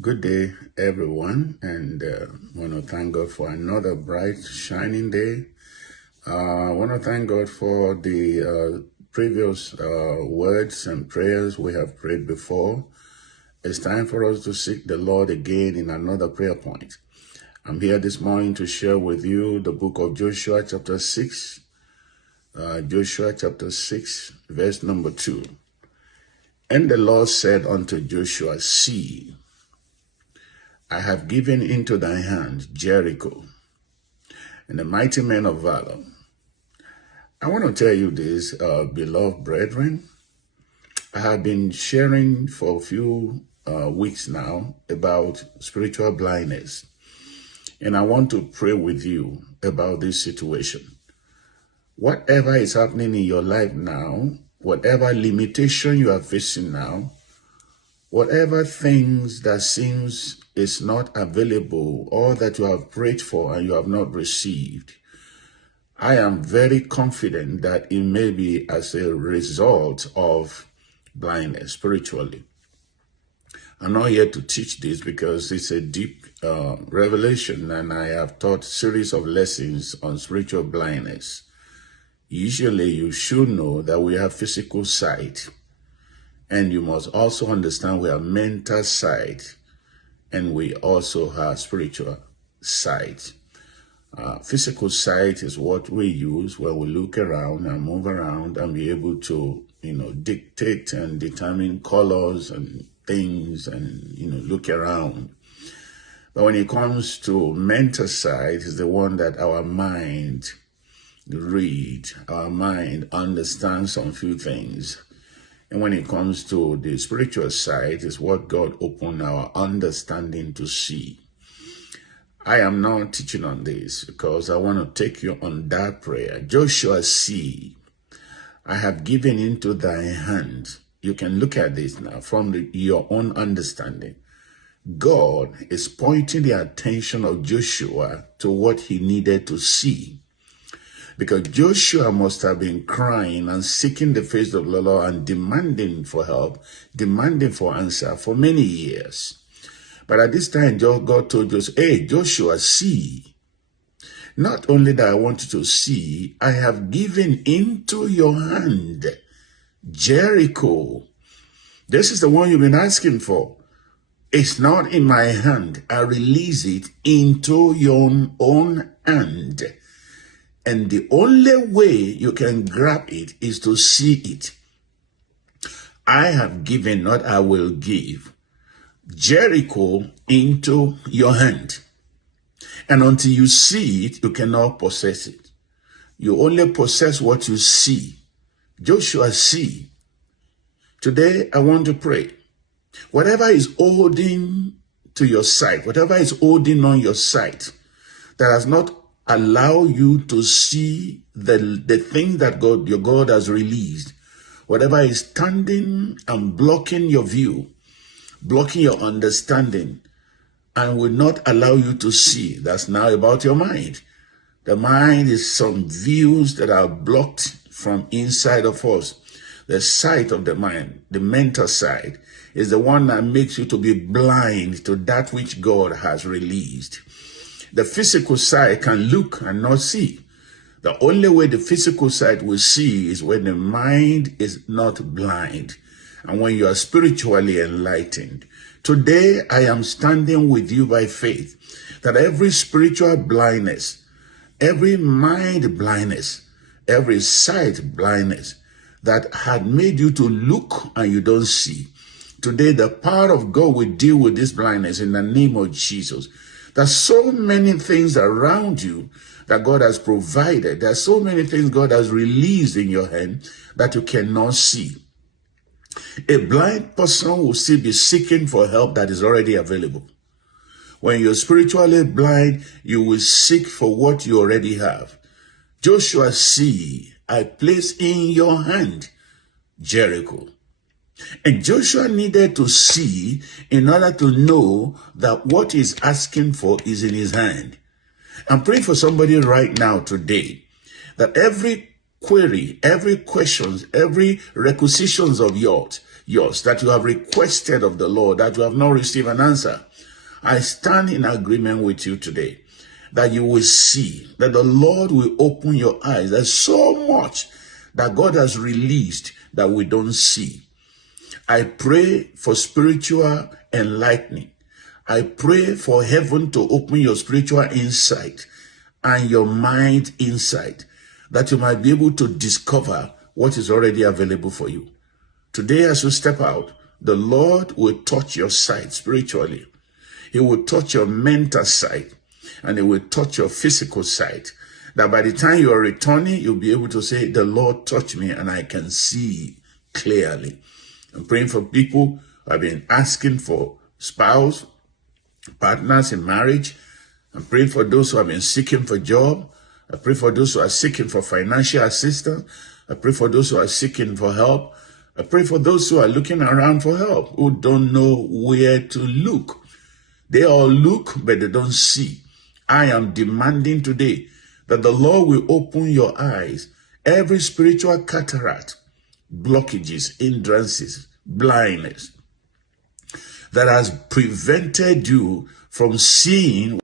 Good day, everyone, and want to thank God for another bright, shining day. I want to thank God for the previous words and prayers we have prayed before. It's time for us to seek the Lord again in another prayer point. I'm here this morning to share with you the book of Joshua, chapter 6. Joshua, chapter 6, verse number 2. And the Lord said unto Joshua, See, I have given into thy hand Jericho and the mighty men of valor. I want to tell you this, beloved brethren. I have been sharing for a few weeks now about spiritual blindness. And I want to pray with you about this situation. Whatever is happening in your life now, whatever limitation you are facing now, whatever things that seems is not available or that you have prayed for and you have not received, I am very confident that it may be as a result of blindness spiritually. I'm not here to teach this because it's a deep revelation, and I have taught a series of lessons on spiritual blindness. Usually you should know that we have physical sight, and you must also understand we have mental sight, and we also have spiritual sight. Physical sight is what we use when we look around and move around and be able to, dictate and determine colors and things and, look around. But when it comes to mental sight, is the one that our mind read, our mind understands some few things. And when it comes to the spiritual side, is what God opened our understanding to see. I am not teaching on this because I want to take you on that prayer. Joshua, see, I have given into thy hand. You can look at this now from your own understanding. God is pointing the attention of Joshua to what he needed to see. Because Joshua must have been crying and seeking the face of the Lord and demanding for help, demanding for answer for many years. But at this time, God told Joshua, hey, Joshua, see. Not only that I want you to see, I have given into your hand Jericho. This is the one you've been asking for. It's not in my hand. I release it into your own hand. And the only way you can grab it is to see it. I have given, not I will give, Jericho into your hand. And until you see it, you cannot possess it. You only possess what you see. Joshua, see. Today, I want to pray. Whatever is holding to your sight, whatever is holding on your sight that has not allow you to see the thing that your God has released, whatever is standing and blocking your view, blocking your understanding, and will not allow you to see. That's now about your mind. The mind is some views that are blocked from inside of us. The sight of the mind, the mental side, is the one that makes you to be blind to that which God has released. The physical side can look and not see. The only way the physical side will see is when the mind is not blind and when you are spiritually enlightened. Today, I am standing with you by faith that every spiritual blindness, every mind blindness, every sight blindness that had made you to look and you don't see, today the power of God will deal with this blindness in the name of Jesus. There's so many things around you that God has provided. There's so many things God has released in your hand that you cannot see. A blind person will still be seeking for help that is already available. When you're spiritually blind, you will seek for what you already have. Joshua, see, I place in your hand Jericho. And Joshua needed to see in order to know that what he's asking for is in his hand. I'm praying for somebody right now today that every query, every questions, every requisitions of yours yours that you have requested of the Lord that you have not received an answer. I stand in agreement with you today that you will see, that the Lord will open your eyes. There's so much that God has released that we don't see. I pray for spiritual enlightening. I pray for heaven to open your spiritual insight and your mind insight, that you might be able to discover what is already available for you. Today, as you step out, the Lord will touch your sight spiritually. He will touch your mental sight, and He will touch your physical sight. That by the time you are returning, you'll be able to say, the Lord touched me and I can see clearly. I'm praying for people who have been asking for spouse, partners in marriage. I'm praying for those who have been seeking for job. I pray for those who are seeking for financial assistance. I pray for those who are seeking for help. I pray for those who are looking around for help, who don't know where to look. They all look, but they don't see. I am demanding today that the Lord will open your eyes. Every spiritual cataract, blockages, hindrances, blindness that has prevented you from seeing